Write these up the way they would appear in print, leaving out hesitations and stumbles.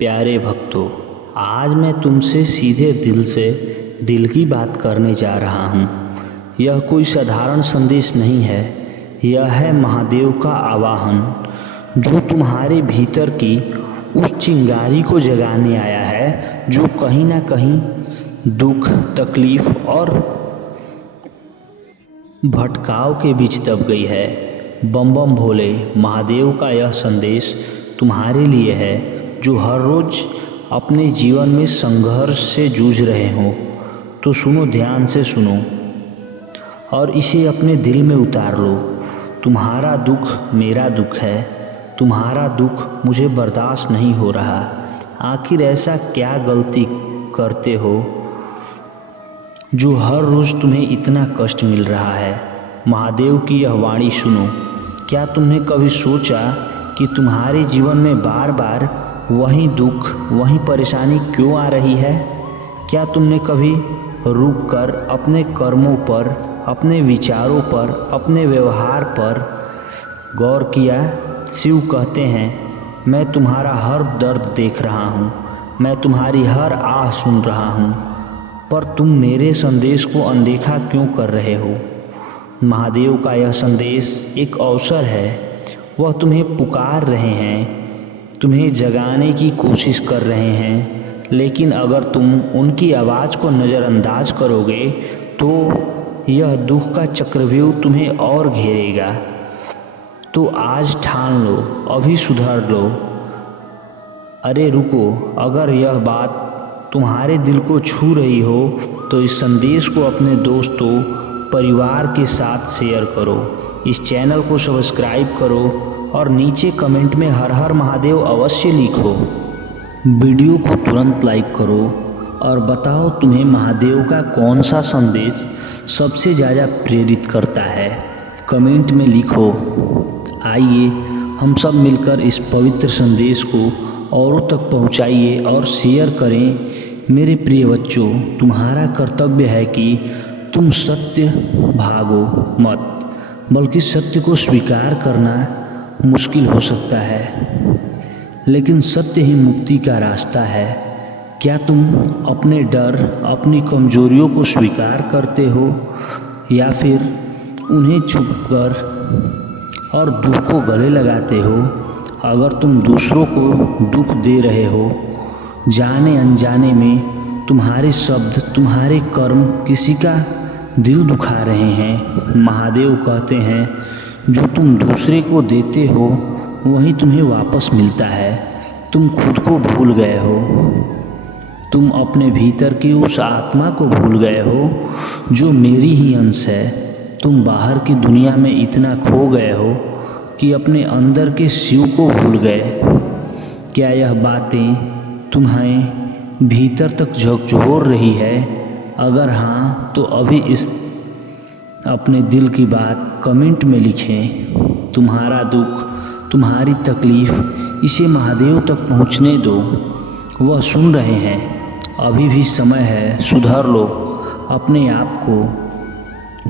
प्यारे भक्तों, आज मैं तुमसे सीधे दिल से दिल की बात करने जा रहा हूँ। यह कोई साधारण संदेश नहीं है, यह है महादेव का आवाहन जो तुम्हारे भीतर की उस चिंगारी को जगाने आया है जो कहीं ना कहीं दुख, तकलीफ और भटकाव के बीच दब गई है। बम बम भोले, महादेव का यह संदेश तुम्हारे लिए है जो हर रोज अपने जीवन में संघर्ष से जूझ रहे हो। तो सुनो, ध्यान से सुनो और इसे अपने दिल में उतार लो। तुम्हारा दुख मेरा दुख है, तुम्हारा दुख मुझे बर्दाश्त नहीं हो रहा। आखिर ऐसा क्या गलती करते हो जो हर रोज तुम्हें इतना कष्ट मिल रहा है? महादेव की यह वाणी सुनो। क्या तुमने कभी सोचा कि तुम्हारे जीवन में बार बार वही दुख, वही परेशानी क्यों आ रही है? क्या तुमने कभी रुक कर अपने कर्मों पर, अपने विचारों पर, अपने व्यवहार पर गौर किया? शिव कहते हैं, मैं तुम्हारा हर दर्द देख रहा हूँ, मैं तुम्हारी हर आह सुन रहा हूँ, पर तुम मेरे संदेश को अनदेखा क्यों कर रहे हो? महादेव का यह संदेश एक अवसर है। वह तुम्हें पुकार रहे हैं, तुम्हें जगाने की कोशिश कर रहे हैं, लेकिन अगर तुम उनकी आवाज़ को नज़रअंदाज करोगे तो यह दुख का चक्रव्यूह तुम्हें और घेरेगा। तो आज ठान लो, अभी सुधर लो। अरे रुको, अगर यह बात तुम्हारे दिल को छू रही हो तो इस संदेश को अपने दोस्तों, परिवार के साथ शेयर करो। इस चैनल को सब्सक्राइब करो और नीचे कमेंट में हर हर महादेव अवश्य लिखो। वीडियो को तुरंत लाइक करो और बताओ तुम्हें महादेव का कौन सा संदेश सबसे ज़्यादा प्रेरित करता है। कमेंट में लिखो। आइए हम सब मिलकर इस पवित्र संदेश को औरों तक पहुंचाइए और शेयर करें। मेरे प्रिय बच्चों, तुम्हारा कर्तव्य है कि तुम सत्य भागो मत, बल्कि सत्य को स्वीकार करना मुश्किल हो सकता है, लेकिन सत्य ही मुक्ति का रास्ता है। क्या तुम अपने डर, अपनी कमजोरियों को स्वीकार करते हो या फिर उन्हें छुपकर और दुख को गले लगाते हो? अगर तुम दूसरों को दुख दे रहे हो, जाने अनजाने में तुम्हारे शब्द, तुम्हारे कर्म किसी का दिल दुखा रहे हैं, महादेव कहते हैं, जो तुम दूसरे को देते हो वही तुम्हें वापस मिलता है। तुम खुद को भूल गए हो, तुम अपने भीतर की उस आत्मा को भूल गए हो जो मेरी ही अंश है। तुम बाहर की दुनिया में इतना खो गए हो कि अपने अंदर के शिव को भूल गए। क्या यह बातें तुम्हें भीतर तक झकझोर रही है? अगर हाँ, तो अभी इस अपने दिल की बात कमेंट में लिखें। तुम्हारा दुख, तुम्हारी तकलीफ, इसे महादेव तक पहुंचने दो, वह सुन रहे हैं। अभी भी समय है, सुधर लो अपने आप को।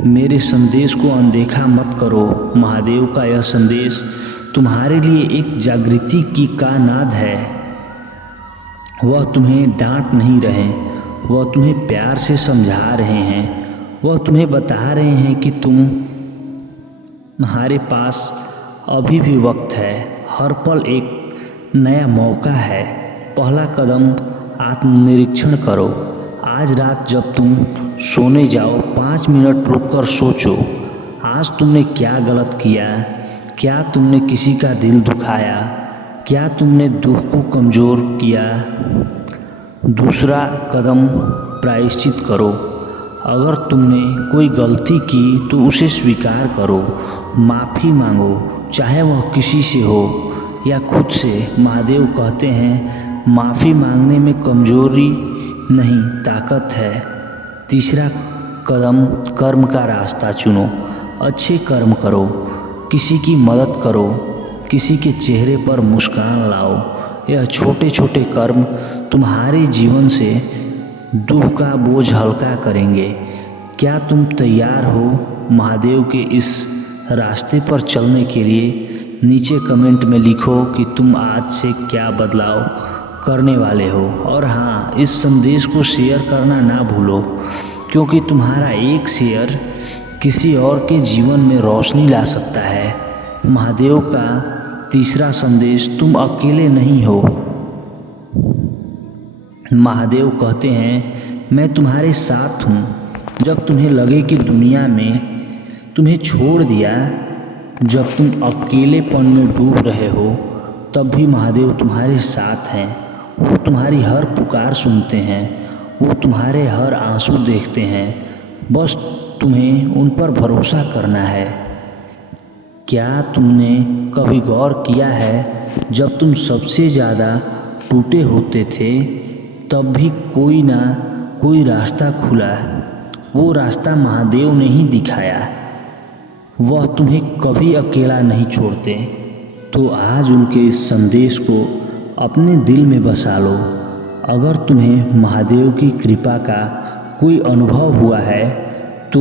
मेरे संदेश को अनदेखा मत करो। महादेव का यह संदेश तुम्हारे लिए एक जागृति की का नाद है। वह तुम्हें डांट नहीं रहे, वह तुम्हें प्यार से समझा रहे हैं। वह तुम्हें बता रहे हैं कि तुम्हारे पास अभी भी वक्त है। हर पल एक नया मौका है। पहला कदम आत्मनिरीक्षण करो। आज रात जब तुम सोने जाओ, 5 मिनट रुककर सोचो, आज तुमने क्या गलत किया? क्या तुमने किसी का दिल दुखाया? क्या तुमने दुख को कमज़ोर किया? दूसरा कदम प्रायश्चित करो। अगर तुमने कोई गलती की तो उसे स्वीकार करो, माफ़ी मांगो, चाहे वह किसी से हो या खुद से। महादेव कहते हैं, माफ़ी मांगने में कमजोरी नहीं, ताकत है। तीसरा कदम कर्म का रास्ता चुनो। अच्छे कर्म करो, किसी की मदद करो, किसी के चेहरे पर मुस्कान लाओ। यह छोटे छोटे कर्म तुम्हारे जीवन से दुख का बोझ हल्का करेंगे। क्या तुम तैयार हो महादेव के इस रास्ते पर चलने के लिए? नीचे कमेंट में लिखो कि तुम आज से क्या बदलाव करने वाले हो। और हाँ, इस संदेश को शेयर करना ना भूलो, क्योंकि तुम्हारा एक शेयर किसी और के जीवन में रोशनी ला सकता है। महादेव का तीसरा संदेश, तुम अकेले नहीं हो। महादेव कहते हैं, मैं तुम्हारे साथ हूँ। जब तुम्हें लगे कि दुनिया में तुम्हें छोड़ दिया, जब तुम अकेलेपन में डूब रहे हो, तब भी महादेव तुम्हारे साथ हैं। वो तुम्हारी हर पुकार सुनते हैं, वो तुम्हारे हर आंसू देखते हैं। बस तुम्हें उन पर भरोसा करना है। क्या तुमने कभी गौर किया है, जब तुम सबसे ज़्यादा टूटे होते थे, तब भी कोई ना कोई रास्ता खुला। वो रास्ता महादेव ने ही दिखाया। वह तुम्हें कभी अकेला नहीं छोड़ते। तो आज उनके इस संदेश को अपने दिल में बसा लो। अगर तुम्हें महादेव की कृपा का कोई अनुभव हुआ है तो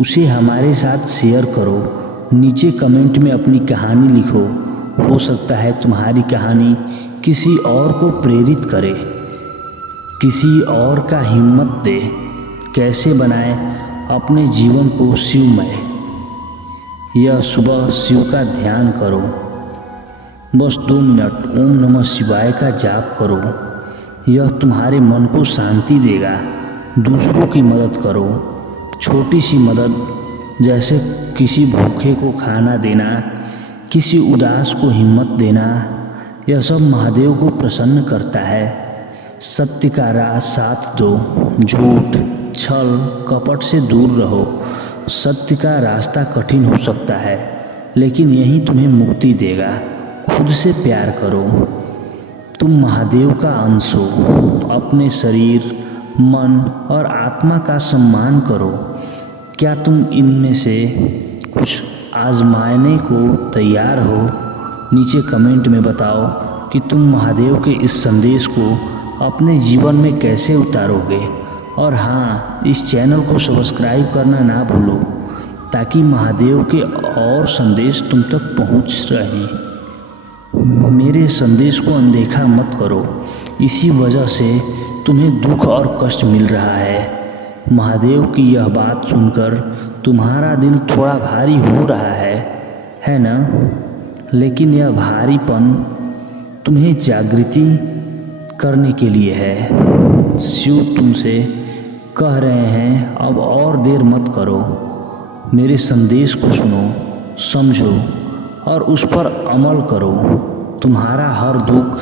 उसे हमारे साथ शेयर करो। नीचे कमेंट में अपनी कहानी लिखो। हो सकता है तुम्हारी कहानी किसी और को प्रेरित करे, किसी और का हिम्मत दे। कैसे बनाएं अपने जीवन को शिवमय। यह सुबह शिव का ध्यान करो। बस 2 मिनट ओम नमः शिवाय का जाप करो। यह तुम्हारे मन को शांति देगा। दूसरों की मदद करो। छोटी सी मदद, जैसे किसी भूखे को खाना देना, किसी उदास को हिम्मत देना, यह सब महादेव को प्रसन्न करता है। सत्य का राह साथ दो। झूठ, छल, कपट से दूर रहो। सत्य का रास्ता कठिन हो सकता है, लेकिन यही तुम्हें मुक्ति देगा। खुद से प्यार करो। तुम महादेव का अंश हो। अपने शरीर, मन और आत्मा का सम्मान करो। क्या तुम इनमें से कुछ आजमाने को तैयार हो? नीचे कमेंट में बताओ कि तुम महादेव के इस संदेश को अपने जीवन में कैसे उतारोगे। और हाँ, इस चैनल को सब्सक्राइब करना ना भूलो, ताकि महादेव के और संदेश तुम तक पहुँच रहें। मेरे संदेश को अनदेखा मत करो। इसी वजह से तुम्हें दुख और कष्ट मिल रहा है। महादेव की यह बात सुनकर तुम्हारा दिल थोड़ा भारी हो रहा है ना? लेकिन यह भारीपन तुम्हें जागृति करने के लिए है। शिव तुमसे कह रहे हैं, अब और देर मत करो। मेरे संदेश को सुनो, समझो और उस पर अमल करो। तुम्हारा हर दुख,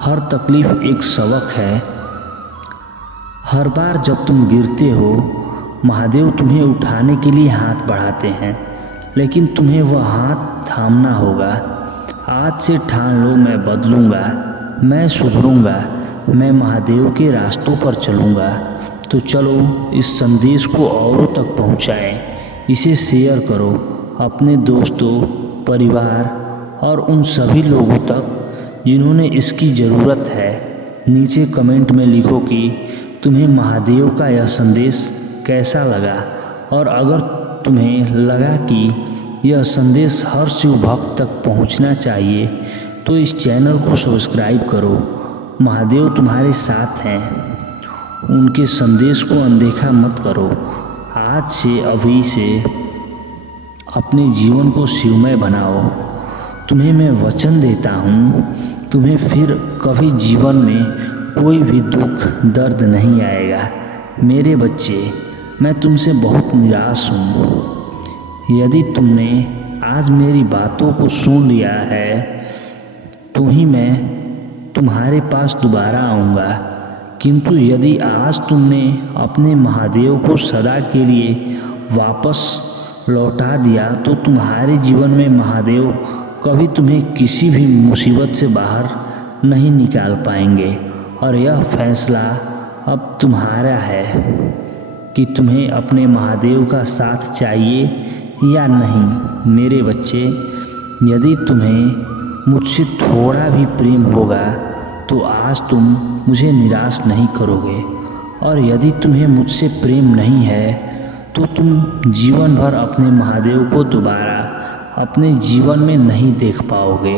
हर तकलीफ एक सबक है। हर बार जब तुम गिरते हो, महादेव तुम्हें उठाने के लिए हाथ बढ़ाते हैं, लेकिन तुम्हें वह हाथ थामना होगा। आज से ठान लो, मैं बदलूंगा, मैं सुधरूंगा, मैं महादेव के रास्तों पर चलूंगा। तो चलो इस संदेश को औरों तक पहुंचाएं। इसे शेयर करो अपने दोस्तों, परिवार और उन सभी लोगों तक जिन्होंने इसकी ज़रूरत है। नीचे कमेंट में लिखो कि तुम्हें महादेव का यह संदेश कैसा लगा। और अगर तुम्हें लगा कि यह संदेश हर शिव भक्त तक पहुंचना चाहिए, तो इस चैनल को सब्सक्राइब करो। महादेव तुम्हारे साथ हैं। उनके संदेश को अनदेखा मत करो। आज से, अभी से अपने जीवन को शिवमय बनाओ। तुम्हें मैं वचन देता हूँ, तुम्हें फिर कभी जीवन में कोई भी दुख, दर्द नहीं आएगा। मेरे बच्चे, मैं तुमसे बहुत निराश हूँ। यदि तुमने आज मेरी बातों को सुन लिया है, तो ही मैं तुम्हारे पास दोबारा आऊँगा। किंतु यदि आज तुमने अपने महादेव को सदा के लिए वापस लौटा दिया, तो तुम्हारे जीवन में महादेव कभी तुम्हें किसी भी मुसीबत से बाहर नहीं निकाल पाएंगे। और यह फैसला अब तुम्हारा है कि तुम्हें अपने महादेव का साथ चाहिए या नहीं। मेरे बच्चे, यदि तुम्हें मुझसे थोड़ा भी प्रेम होगा, तो आज तुम मुझे निराश नहीं करोगे। और यदि तुम्हें मुझसे प्रेम नहीं है, तो तुम जीवन भर अपने महादेव को दोबारा अपने जीवन में नहीं देख पाओगे।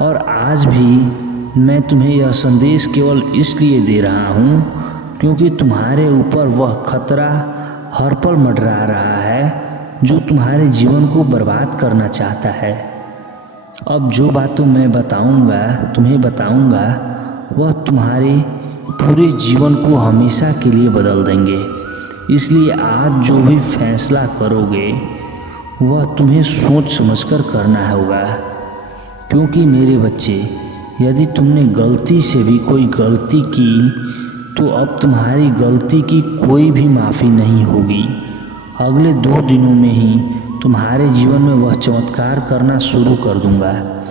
और आज भी मैं तुम्हें यह संदेश केवल इसलिए दे रहा हूँ क्योंकि तुम्हारे ऊपर वह खतरा हर पल मंडरा रहा है जो तुम्हारे जीवन को बर्बाद करना चाहता है। अब जो बातें मैं तुम्हें बताऊंगा वह तुम्हारे पूरे जीवन को हमेशा के लिए बदल देंगे। इसलिए आज जो भी फैसला करोगे वह तुम्हें सोच समझकर करना होगा, क्योंकि मेरे बच्चे, यदि तुमने गलती से भी कोई गलती की तो अब तुम्हारी गलती की कोई भी माफ़ी नहीं होगी। अगले 2 दिनों में ही तुम्हारे जीवन में वह चमत्कार करना शुरू कर दूंगा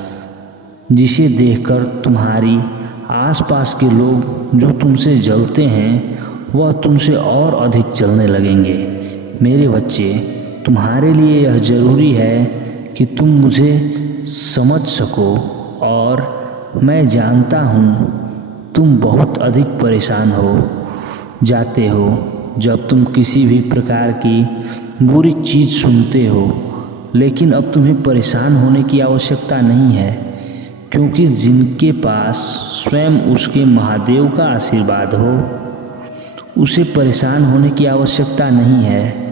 जिसे देखकर तुम्हारी आसपास के लोग जो तुमसे जलते हैं वह तुमसे और अधिक जलने लगेंगे। मेरे बच्चे, तुम्हारे लिए यह ज़रूरी है कि तुम मुझे समझ सको, और मैं जानता हूँ तुम बहुत अधिक परेशान हो जाते हो जब तुम किसी भी प्रकार की बुरी चीज़ सुनते हो। लेकिन अब तुम्हें परेशान होने की आवश्यकता नहीं है, क्योंकि जिनके पास स्वयं उसके महादेव का आशीर्वाद हो उसे परेशान होने की आवश्यकता नहीं है।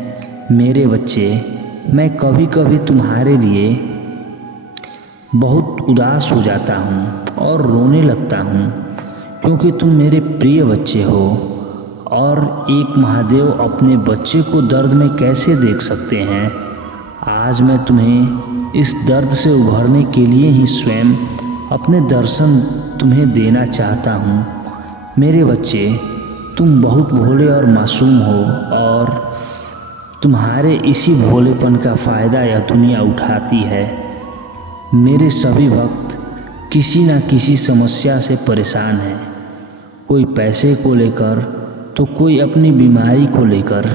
मेरे बच्चे, मैं कभी कभी तुम्हारे लिए बहुत उदास हो जाता हूँ और रोने लगता हूँ, क्योंकि तुम मेरे प्रिय बच्चे हो और एक महादेव अपने बच्चे को दर्द में कैसे देख सकते हैं। आज मैं तुम्हें इस दर्द से उभरने के लिए ही स्वयं अपने दर्शन तुम्हें देना चाहता हूँ। मेरे बच्चे, तुम बहुत भोले और मासूम हो और तुम्हारे इसी भोलेपन का फ़ायदा यह दुनिया उठाती है। मेरे सभी भक्त किसी न किसी समस्या से परेशान हैं, कोई पैसे को लेकर तो कोई अपनी बीमारी को लेकर,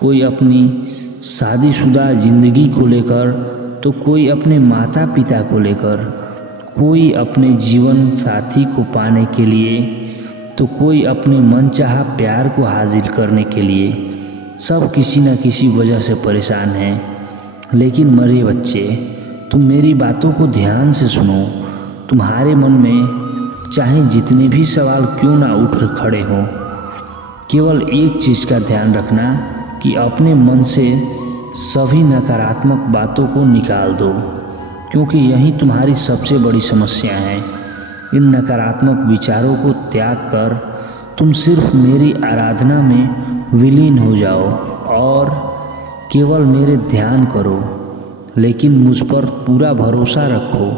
कोई अपनी शादीशुदा ज़िंदगी को लेकर तो कोई अपने माता पिता को लेकर, कोई अपने जीवन साथी को पाने के लिए तो कोई अपने मनचाहा प्यार को हासिल करने के लिए। सब किसी न किसी वजह से परेशान हैं। लेकिन मेरे बच्चे, तुम मेरी बातों को ध्यान से सुनो। तुम्हारे मन में चाहे जितने भी सवाल क्यों ना उठ खड़े हों, केवल एक चीज़ का ध्यान रखना कि अपने मन से सभी नकारात्मक बातों को निकाल दो, क्योंकि यही तुम्हारी सबसे बड़ी समस्या है। इन नकारात्मक विचारों को त्याग कर तुम सिर्फ मेरी आराधना में विलीन हो जाओ और केवल मेरे ध्यान करो। लेकिन मुझ पर पूरा भरोसा रखो,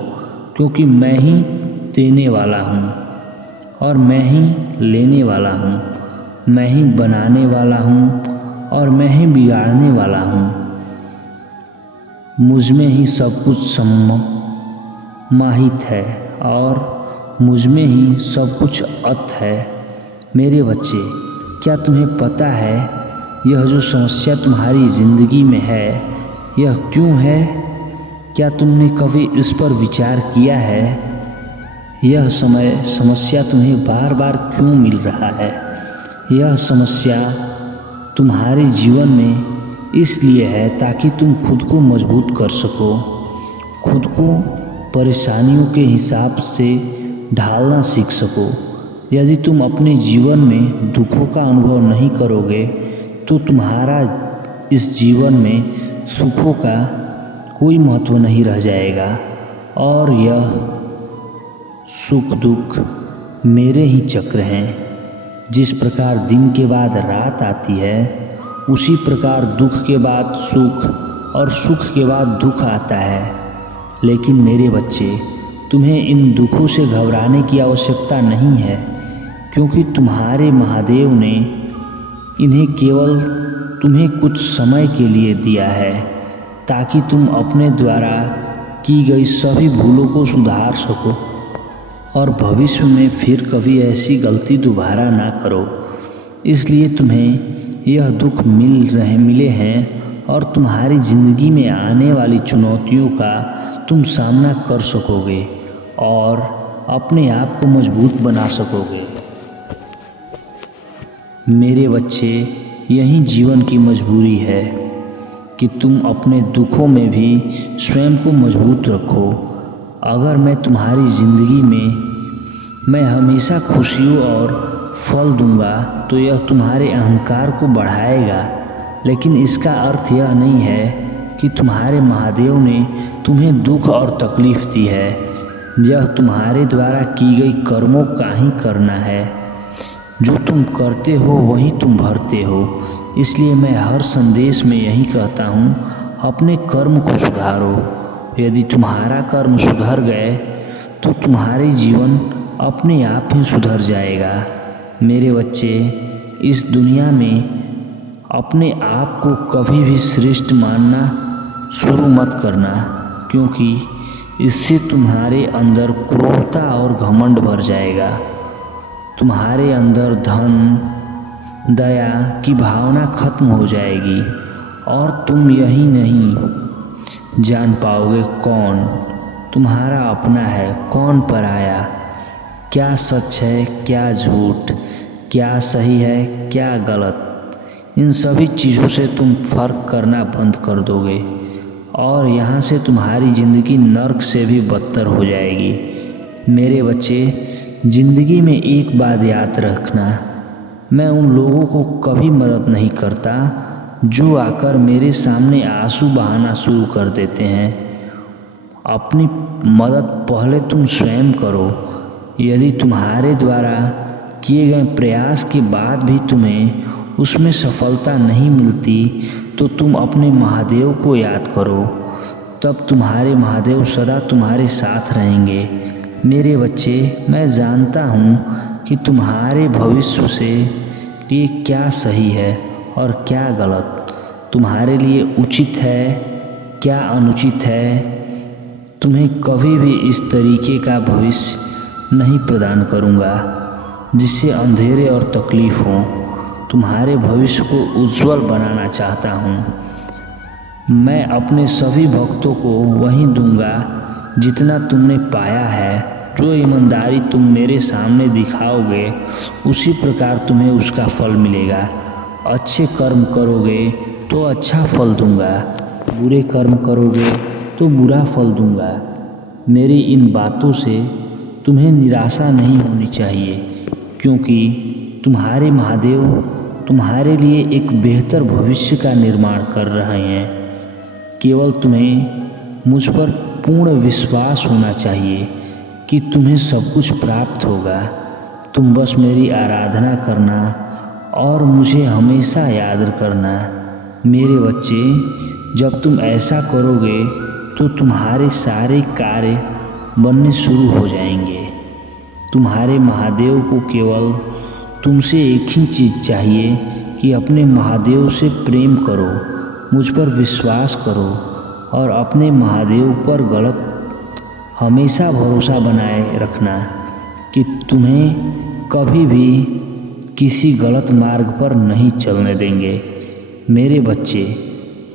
क्योंकि मैं ही देने वाला हूँ और मैं ही लेने वाला हूँ, मैं ही बनाने वाला हूँ और मैं ही बिगाड़ने वाला हूँ। मुझ में ही सब कुछ समाहित है और मुझ में ही सब कुछ अत है। मेरे बच्चे, क्या तुम्हें पता है यह जो समस्या तुम्हारी ज़िंदगी में है यह क्यों है? क्या तुमने कभी इस पर विचार किया है? यह समस्या तुम्हें बार बार क्यों मिल रहा है? यह समस्या तुम्हारे जीवन में इसलिए है ताकि तुम खुद को मजबूत कर सको, खुद को परेशानियों के हिसाब से ढालना सीख सको। यदि तुम अपने जीवन में दुखों का अनुभव नहीं करोगे तो तुम्हारा इस जीवन में सुखों का कोई महत्व नहीं रह जाएगा और यह सुख दुख मेरे ही चक्र हैं। जिस प्रकार दिन के बाद रात आती है उसी प्रकार दुख के बाद सुख और सुख के बाद दुख आता है। लेकिन मेरे बच्चे, तुम्हें इन दुखों से घबराने की आवश्यकता नहीं है, क्योंकि तुम्हारे महादेव ने इन्हें केवल तुम्हें कुछ समय के लिए दिया है ताकि तुम अपने द्वारा की गई सभी भूलों को सुधार सको और भविष्य में फिर कभी ऐसी गलती दोबारा ना करो। इसलिए तुम्हें यह दुख मिले हैं और तुम्हारी ज़िंदगी में आने वाली चुनौतियों का तुम सामना कर सकोगे और अपने आप को मजबूत बना सकोगे। मेरे बच्चे, यही जीवन की मजबूरी है कि तुम अपने दुखों में भी स्वयं को मजबूत रखो। अगर मैं तुम्हारी ज़िंदगी में मैं हमेशा खुशियों और फल दूंगा तो यह तुम्हारे अहंकार को बढ़ाएगा, लेकिन इसका अर्थ यह नहीं है कि तुम्हारे महादेव ने तुम्हें दुख और तकलीफ दी है। यह तुम्हारे द्वारा की गई कर्मों का ही करना है। जो तुम करते हो वही तुम भरते हो। इसलिए मैं हर संदेश में यही कहता हूँ, अपने कर्म को सुधारो। यदि तुम्हारा कर्म सुधर गए तो तुम्हारे जीवन अपने आप ही सुधर जाएगा। मेरे बच्चे, इस दुनिया में अपने आप को कभी भी श्रेष्ठ मानना शुरू मत करना, क्योंकि इससे तुम्हारे अंदर क्रूरता और घमंड भर जाएगा। तुम्हारे अंदर धन, दया की भावना खत्म हो जाएगी और तुम यही नहीं जान पाओगे कौन तुम्हारा अपना है, कौन पराया, क्या सच है, क्या झूठ, क्या सही है, क्या गलत। इन सभी चीज़ों से तुम फर्क करना बंद कर दोगे और यहाँ से तुम्हारी ज़िंदगी नर्क से भी बदतर हो जाएगी। मेरे बच्चे, ज़िंदगी में एक बात याद रखना, मैं उन लोगों को कभी मदद नहीं करता जो आकर मेरे सामने आंसू बहाना शुरू कर देते हैं। अपनी मदद पहले तुम स्वयं करो। यदि तुम्हारे द्वारा किए गए प्रयास के बाद भी तुम्हें उसमें सफलता नहीं मिलती तो तुम अपने महादेव को याद करो, तब तुम्हारे महादेव सदा तुम्हारे साथ रहेंगे। मेरे बच्चे, मैं जानता हूँ कि तुम्हारे भविष्य से लिए क्या सही है और क्या गलत, तुम्हारे लिए उचित है क्या अनुचित है। तुम्हें कभी भी इस तरीके का भविष्य नहीं प्रदान करूँगा जिससे अंधेरे और तकलीफ हो। तुम्हारे भविष्य को उज्जवल बनाना चाहता हूँ। मैं अपने सभी भक्तों को वही दूंगा जितना तुमने पाया है। जो ईमानदारी तुम मेरे सामने दिखाओगे उसी प्रकार तुम्हें उसका फल मिलेगा। अच्छे कर्म करोगे तो अच्छा फल दूंगा, बुरे कर्म करोगे तो बुरा फल दूंगा। मेरी इन बातों से तुम्हें निराशा नहीं होनी चाहिए, क्योंकि तुम्हारे महादेव तुम्हारे लिए एक बेहतर भविष्य का निर्माण कर रहे हैं। केवल तुम्हें मुझ पर पूर्ण विश्वास होना चाहिए कि तुम्हें सब कुछ प्राप्त होगा। तुम बस मेरी आराधना करना और मुझे हमेशा याद करना। मेरे बच्चे, जब तुम ऐसा करोगे तो तुम्हारे सारे कार्य बनने शुरू हो जाएंगे। तुम्हारे महादेव को केवल तुमसे एक ही चीज़ चाहिए कि अपने महादेव से प्रेम करो, मुझ पर विश्वास करो और अपने महादेव पर हमेशा भरोसा बनाए रखना कि तुम्हें कभी भी किसी गलत मार्ग पर नहीं चलने देंगे। मेरे बच्चे,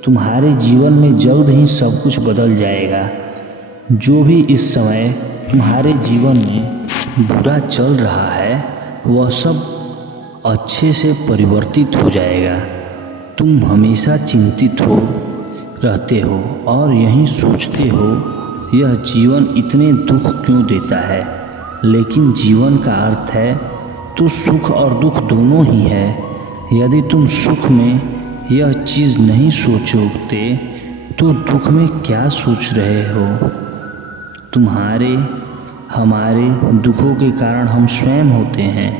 तुम्हारे जीवन में जल्द ही सब कुछ बदल जाएगा। जो भी इस समय तुम्हारे जीवन में बुरा चल रहा है वह सब अच्छे से परिवर्तित हो जाएगा। तुम हमेशा चिंतित हो रहते हो और यही सोचते हो यह जीवन इतने दुख क्यों देता है, लेकिन जीवन का अर्थ है तो सुख और दुख दोनों ही है। यदि तुम सुख में यह चीज़ नहीं सोचोगे तो दुख में क्या सोच रहे हो। तुम्हारे हमारे दुखों के कारण हम स्वयं होते हैं।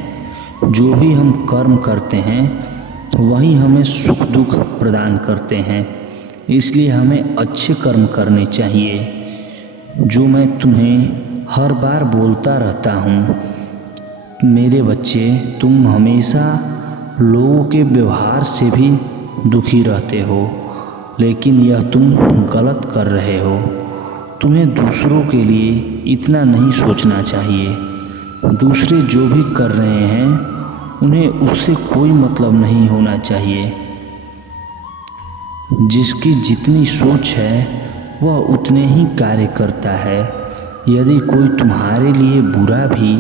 जो भी हम कर्म करते हैं वही हमें सुख दुख प्रदान करते हैं। इसलिए हमें अच्छे कर्म करने चाहिए। जो मैं तुम्हें हर बार बोलता रहता हूँ, मेरे बच्चे, तुम हमेशा लोगों के व्यवहार से भी दुखी रहते हो, लेकिन यह तुम गलत कर रहे हो। तुम्हें दूसरों के लिए इतना नहीं सोचना चाहिए। दूसरे जो भी कर रहे हैं उन्हें उससे कोई मतलब नहीं होना चाहिए। जिसकी जितनी सोच है वह उतने ही कार्य करता है। यदि कोई तुम्हारे लिए बुरा भी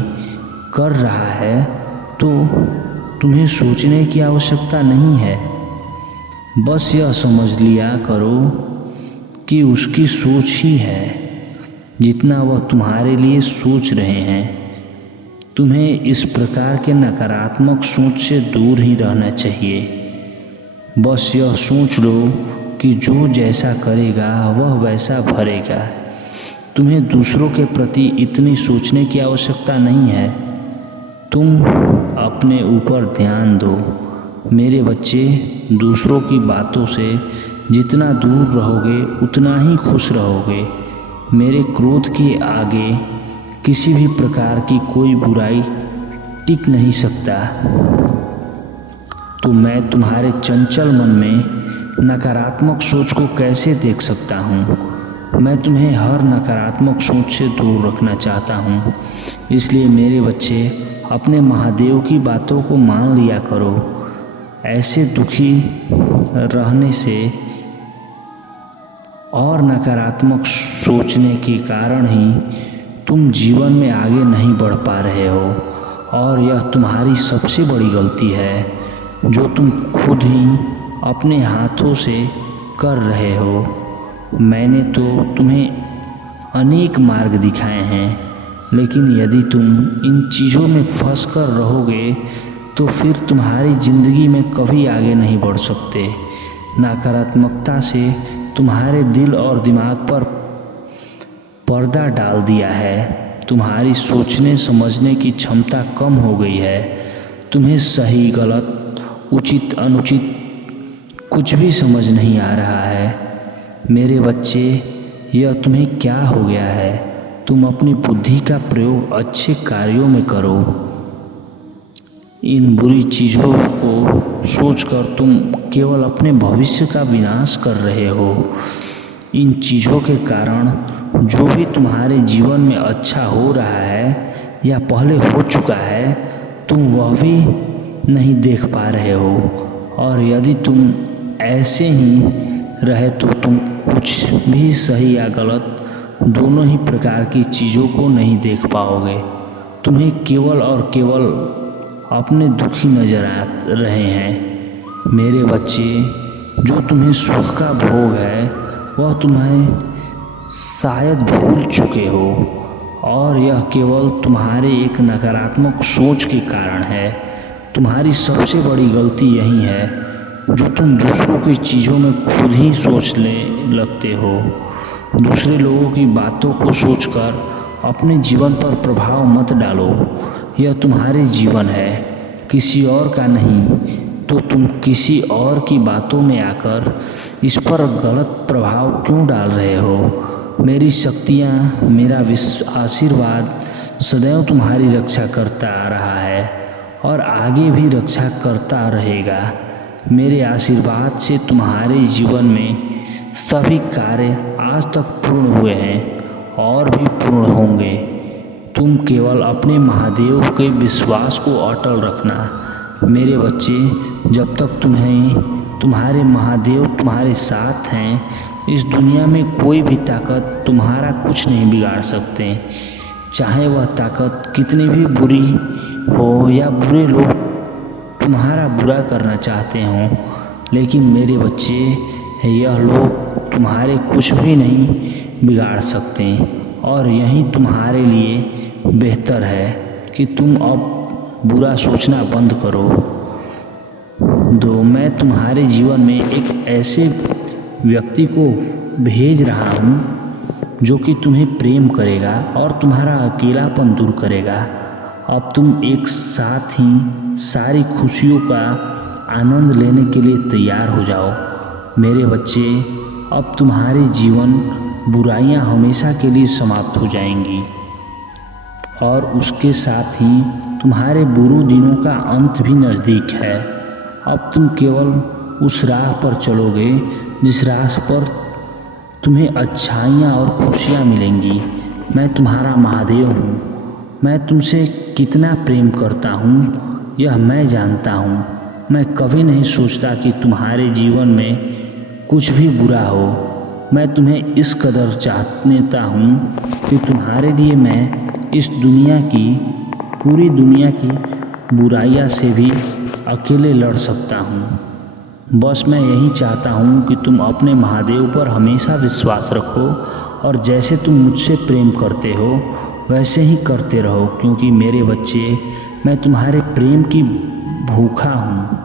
कर रहा है तो तुम्हें सोचने की आवश्यकता नहीं है। बस यह समझ लिया करो कि उसकी सोच ही है जितना वह तुम्हारे लिए सोच रहे हैं। तुम्हें इस प्रकार के नकारात्मक सोच से दूर ही रहना चाहिए। बस यह सोच लो कि जो जैसा करेगा वह वैसा भरेगा। तुम्हें दूसरों के प्रति इतनी सोचने की आवश्यकता नहीं है। तुम अपने ऊपर ध्यान दो। मेरे बच्चे, दूसरों की बातों से जितना दूर रहोगे उतना ही खुश रहोगे। मेरे क्रोध के आगे किसी भी प्रकार की कोई बुराई टिक नहीं सकता। तो मैं तुम्हारे चंचल मन में नकारात्मक सोच को कैसे देख सकता हूँ? मैं तुम्हें हर नकारात्मक सोच से दूर रखना चाहता हूँ। इसलिए मेरे बच्चे, अपने महादेव की बातों को मान लिया करो। ऐसे दुखी रहने से और नकारात्मक सोचने के कारण ही तुम जीवन में आगे नहीं बढ़ पा रहे हो, और यह तुम्हारी सबसे बड़ी गलती है जो तुम खुद ही अपने हाथों से कर रहे हो। मैंने तो तुम्हें अनेक मार्ग दिखाए हैं, लेकिन यदि तुम इन चीज़ों में फंस कर रहोगे तो फिर तुम्हारी ज़िंदगी में कभी आगे नहीं बढ़ सकते। नकारात्मकता से तुम्हारे दिल और दिमाग पर पर्दा डाल दिया है। तुम्हारी सोचने समझने की क्षमता कम हो गई है। तुम्हें सही गलत, उचित अनुचित कुछ भी समझ नहीं आ रहा है। मेरे बच्चे, यह तुम्हें क्या हो गया है? तुम अपनी बुद्धि का प्रयोग अच्छे कार्यों में करो। इन बुरी चीज़ों को सोचकर तुम केवल अपने भविष्य का विनाश कर रहे हो। इन चीज़ों के कारण जो भी तुम्हारे जीवन में अच्छा हो रहा है या पहले हो चुका है, तुम वह भी नहीं देख पा रहे हो। और यदि तुम ऐसे ही रहे तो तुम कुछ भी सही या गलत दोनों ही प्रकार की चीज़ों को नहीं देख पाओगे। तुम्हें केवल और केवल अपने दुखी नजर आ रहे हैं। मेरे बच्चे, जो तुम्हें सुख का भोग है वह तुम्हें शायद भूल चुके हो, और यह केवल तुम्हारे एक नकारात्मक सोच के कारण है। तुम्हारी सबसे बड़ी गलती यही है जो तुम दूसरों की चीज़ों में खुद ही सोचने लगते हो। दूसरे लोगों की बातों को सोचकर अपने जीवन पर प्रभाव मत डालो। यह तुम्हारे जीवन है, किसी और का नहीं। तो तुम किसी और की बातों में आकर इस पर गलत प्रभाव क्यों डाल रहे हो? मेरी शक्तियाँ, मेरा आशीर्वाद सदैव तुम्हारी रक्षा करता आ रहा है और आगे भी रक्षा करता रहेगा। मेरे आशीर्वाद से तुम्हारे जीवन में सभी कार्य आज तक पूर्ण हुए हैं और भी पूर्ण होंगे। तुम केवल अपने महादेव के विश्वास को अटल रखना। मेरे बच्चे, जब तक तुम्हारे महादेव तुम्हारे साथ हैं, इस दुनिया में कोई भी ताकत तुम्हारा कुछ नहीं बिगाड़ सकते। चाहे वह ताकत कितनी भी बुरी हो या बुरे लोग तुम्हारा बुरा करना चाहते हों, लेकिन मेरे बच्चे, यह लोग तुम्हारे कुछ भी नहीं बिगाड़ सकते। और यही तुम्हारे लिए बेहतर है कि तुम अब बुरा सोचना बंद करो। मैं तुम्हारे जीवन में एक ऐसे व्यक्ति को भेज रहा हूँ जो कि तुम्हें प्रेम करेगा और तुम्हारा अकेलापन दूर करेगा। अब तुम एक साथ ही सारी खुशियों का आनंद लेने के लिए तैयार हो जाओ। मेरे बच्चे, अब तुम्हारे जीवन बुराइयां हमेशा के लिए समाप्त हो जाएंगी, और उसके साथ ही तुम्हारे बुरे दिनों का अंत भी नज़दीक है। अब तुम केवल उस राह पर चलोगे जिस राह पर तुम्हें अच्छाइयाँ और खुशियाँ मिलेंगी। मैं तुम्हारा महादेव हूँ। मैं तुमसे कितना प्रेम करता हूँ यह मैं जानता हूँ। मैं कभी नहीं सोचता कि तुम्हारे जीवन में कुछ भी बुरा हो। मैं तुम्हें इस कदर चाहता हूँ कि तुम्हारे लिए मैं इस पूरी दुनिया की बुराइयाँ से भी अकेले लड़ सकता हूँ। बस मैं यही चाहता हूँ कि तुम अपने महादेव पर हमेशा विश्वास रखो, और जैसे तुम मुझसे प्रेम करते हो वैसे ही करते रहो, क्योंकि मेरे बच्चे मैं तुम्हारे प्रेम की भूखा हूँ।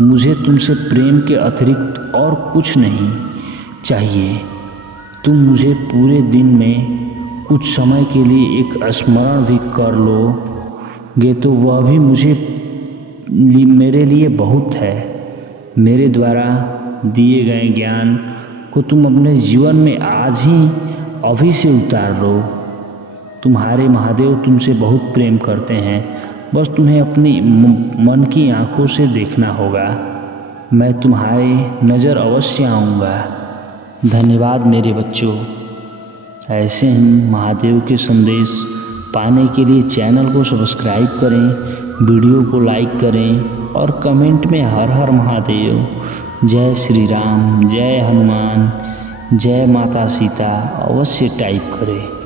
मुझे तुमसे प्रेम के अतिरिक्त और कुछ नहीं चाहिए। तुम मुझे पूरे दिन में कुछ समय के लिए एक स्मरण भी कर लोगे तो वह भी मेरे लिए बहुत है। मेरे द्वारा दिए गए ज्ञान को तुम अपने जीवन में आज ही अभी से उतार लो। तुम्हारे महादेव तुमसे बहुत प्रेम करते हैं, बस तुम्हें अपनी मन की आंखों से देखना होगा। मैं तुम्हारे नज़र अवश्य आऊँगा। धन्यवाद मेरे बच्चों। ऐसे ही महादेव के संदेश पाने के लिए चैनल को सब्सक्राइब करें, वीडियो को लाइक करें और कमेंट में हर हर महादेव, जय श्री राम, जय हनुमान, जय माता सीता अवश्य टाइप करें।